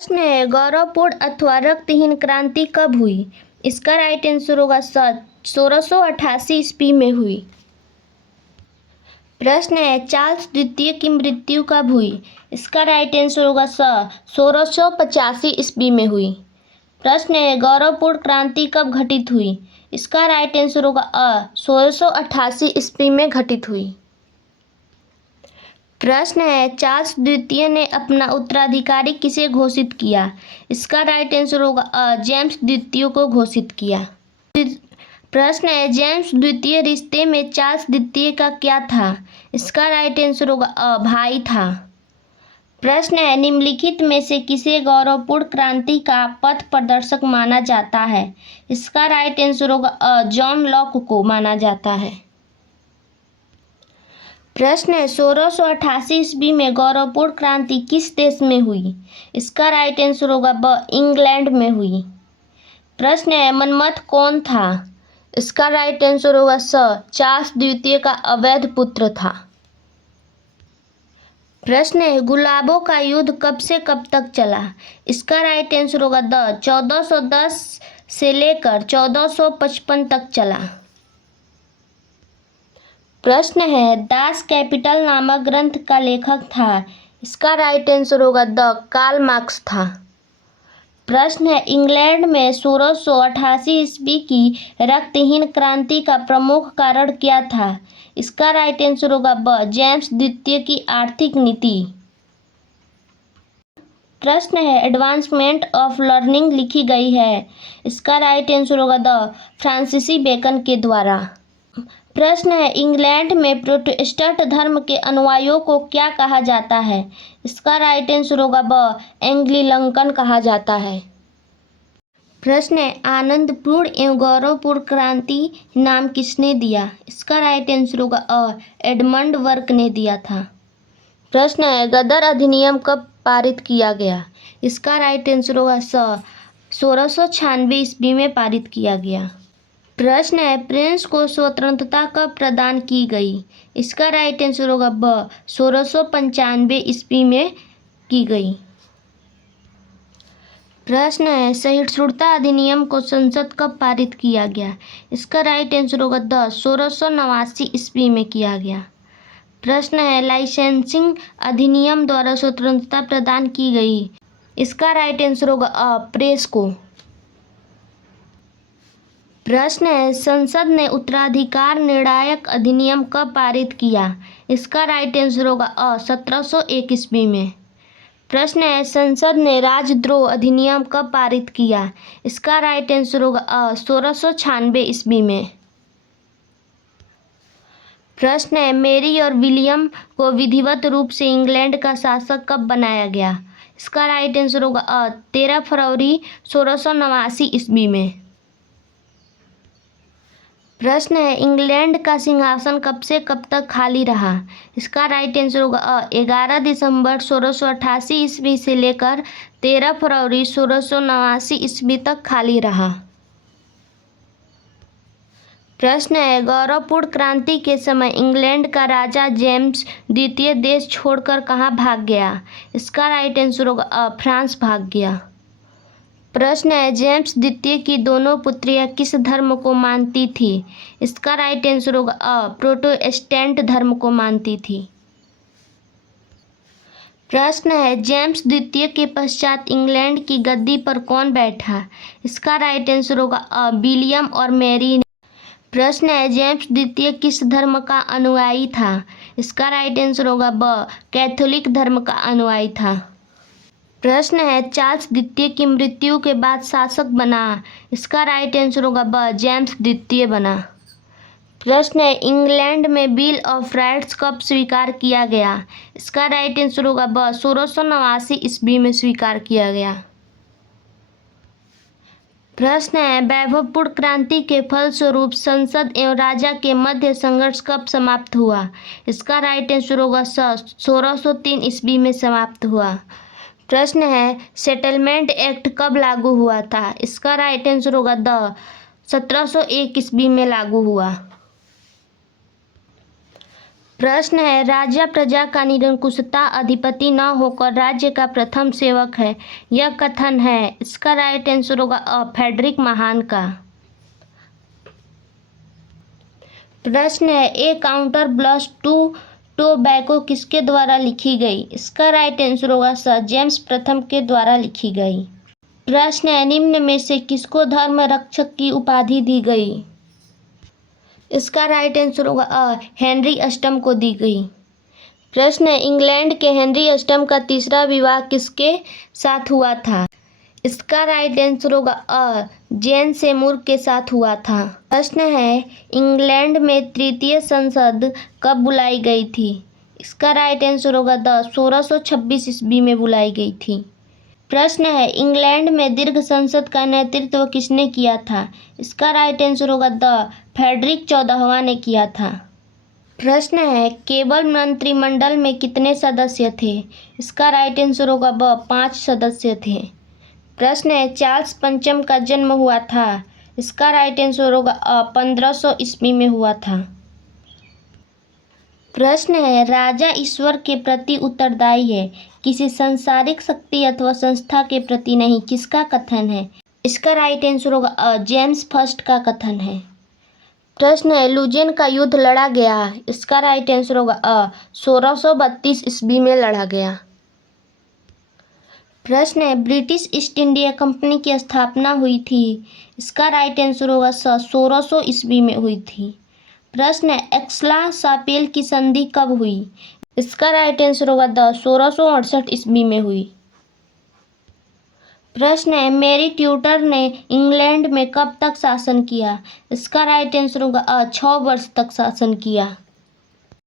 प्रश्न है, गौरवपूर्ण अथवा रक्तहीन क्रांति कब हुई? इसका राइट आंसर होगा 1688 ईस्वी में हुई। प्रश्न है, चार्ल्स द्वितीय की मृत्यु कब हुई? इसका राइट आंसर होगा 1685 ईस्वी में हुई। प्रश्न है, गौरवपूर्ण क्रांति कब घटित हुई? इसका राइट आंसर होगा 1688 ईस्वी में घटित हुई। प्रश्न है, चार्ल्स द्वितीय ने अपना उत्तराधिकारी किसे घोषित किया? इसका राइट आंसर होगा जेम्स द्वितीय को घोषित किया। प्रश्न है, जेम्स द्वितीय रिश्ते में चार्ल्स द्वितीय का क्या था? इसका राइट आंसर होगा भाई था। प्रश्न है, निम्नलिखित में से किसे गौरवपूर्ण क्रांति का पथ प्रदर्शक माना जाता है? इसका राइट आंसर होगा जॉन लॉक को माना जाता है। प्रश्न है, 1688 ईस्वी में गौरवपूर्ण क्रांति किस देश में हुई? इसका राइट आंसर होगा इंग्लैंड में हुई। प्रश्न है, मनमथ कौन था? इसका राइट आंसर होगा चार्ल्स द्वितीय का अवैध पुत्र था। प्रश्न है, गुलाबों का युद्ध कब से कब तक चला? इसका राइट आंसर होगा 1410 से लेकर 1455 तक चला। प्रश्न है, दास कैपिटल नामक ग्रंथ का लेखक था? इसका राइट आंसर होगा कार्ल मार्क्स था। प्रश्न है, इंग्लैंड में 1688 ईस्वी की रक्तहीन क्रांति का प्रमुख कारण क्या था? इसका राइट आंसर होगा जेम्स द्वितीय की आर्थिक नीति। प्रश्न है, एडवांसमेंट ऑफ लर्निंग लिखी गई है? इसका राइट आंसर होगा फ्रांसीसी बेकन के द्वारा। प्रश्न है, इंग्लैंड में प्रोटेस्टेंट धर्म के अनुयायियों को क्या कहा जाता है? इसका राइट आंसर होगा एंग्लिकन कहा जाता है। प्रश्न है, आनंदपूर्ण एवं गौरवपूर्ण क्रांति नाम किसने दिया? इसका राइट आंसर होगा एडमंड बर्क ने दिया था। प्रश्न है, गदर अधिनियम कब पारित किया गया? इसका राइट आंसर होगा 1696 ईस्वी में पारित किया गया। प्रश्न है, फ्रांस को स्वतंत्रता कब प्रदान की गई? इसका राइट आंसर होगा 1695 ईस्वी में की गई। प्रश्न है, सहिष्णुता अधिनियम को संसद कब पारित किया गया? इसका राइट आंसर होगा 1689 ईस्वी में किया गया। प्रश्न है, लाइसेंसिंग अधिनियम द्वारा स्वतंत्रता प्रदान की गई? इसका राइट आंसर होगा प्रेस को। प्रश्न है, संसद ने उत्तराधिकार निर्णायक अधिनियम कब पारित किया? इसका राइट आंसर होगा 1701 ईस्वी में। प्रश्न है, संसद ने राजद्रोह अधिनियम कब पारित किया? इसका राइट आंसर होगा 1696 ईस्वी में। प्रश्न है, मेरी और विलियम को विधिवत रूप से इंग्लैंड का शासक कब बनाया गया? इसका राइट आंसर होगा 13 फरवरी 1689 ईस्वी में। प्रश्न है, इंग्लैंड का सिंहासन कब से कब तक खाली रहा? इसका राइट आंसर होगा 11 दिसंबर 1688 ईस्वी से लेकर 13 फरवरी 1689 ईस्वी तक खाली रहा। प्रश्न है, गौरवपूर्ण क्रांति के समय इंग्लैंड का राजा जेम्स द्वितीय देश छोड़कर कहाँ भाग गया? इसका राइट आंसर होगा फ्रांस भाग गया। प्रश्न है, जेम्स द्वितीय की दोनों पुत्रियां किस धर्म को मानती थी? इसका राइट आंसर होगा प्रोटेस्टेंट धर्म को मानती थी। प्रश्न है, जेम्स द्वितीय के पश्चात इंग्लैंड की गद्दी पर कौन बैठा? इसका राइट आंसर होगा विलियम और मैरी। प्रश्न है, जेम्स द्वितीय किस धर्म का अनुयायी था? इसका राइट आंसर होगा कैथोलिक धर्म का अनुयायी था। प्रश्न है, चार्ल्स द्वितीय की मृत्यु के बाद शासक बना? इसका राइट आंसर होगा जेम्स द्वितीय बना। प्रश्न है, इंग्लैंड में बिल ऑफ राइट्स कब स्वीकार किया गया? इसका राइट आंसर होगा 1689 ईस्वी में स्वीकार किया गया। प्रश्न है, वैभवपूर्ण क्रांति के फलस्वरूप संसद एवं राजा के मध्य संघर्ष कब समाप्त हुआ? इसका राइट आंसर होगा 1603 ईस्वी में समाप्त हुआ। प्रश्न है, सेटलमेंट एक्ट कब लागू हुआ था? इसका राइट आंसर होगा 1701 ईस्वी में लागू हुआ। प्रश्न है, राजा प्रजा का निरंकुशता अधिपति न होकर राज्य का प्रथम सेवक है, यह कथन है। इसका राइट आंसर होगा फ्रेडरिक महान का। प्रश्न है, ए काउंटर ब्लस टू टोबैको किसके द्वारा लिखी गई? इसका राइट आंसर होगा सर जेम्स प्रथम के द्वारा लिखी गई। प्रश्न है, निम्न में से किसको धर्म रक्षक की उपाधि दी गई? इसका राइट आंसर होगा हेनरी अष्टम को दी गई। प्रश्न है, इंग्लैंड के हेनरी अष्टम का तीसरा विवाह किसके साथ हुआ था? इसका राइट आंसर होगा जेन सेमूर के साथ हुआ था। प्रश्न है, इंग्लैंड में तृतीय संसद कब बुलाई गई थी? इसका राइट आंसर होगा 1626 ईस्वी में बुलाई गई थी। प्रश्न है, इंग्लैंड में दीर्घ संसद का नेतृत्व किसने किया था? इसका राइट आंसर होगा फ्रेडरिक 14वां ने किया था। प्रश्न है, केवल मंत्रिमंडल में कितने सदस्य थे? इसका राइट आंसर होगा 5 सदस्य थे। प्रश्न है, चार्ल्स पंचम का जन्म हुआ था? इसका राइट आंसर होगा 1500 ईस्वी में हुआ था। प्रश्न है, राजा ईश्वर के प्रति उत्तरदायी है, किसी सांसारिक शक्ति अथवा संस्था के प्रति नहीं, किसका कथन है? इसका राइट आंसर होगा जेम्स फर्स्ट का कथन है। प्रश्न है, लुजेन का युद्ध लड़ा गया? इसका राइट आंसर होगा 1632 ईस्वी में लड़ा गया। प्रश्न है, ब्रिटिश ईस्ट इंडिया कंपनी की स्थापना हुई थी? इसका राइट आंसर होगा 1600 ईस्वी में हुई थी। प्रश्न है, एक्सला शापेल की संधि कब हुई? इसका राइट आंसर होगा 1668 ईस्वी में हुई। प्रश्न है, मैरी ट्यूटर ने इंग्लैंड में कब तक शासन किया? इसका राइट आंसर होगा 6 वर्ष तक शासन किया।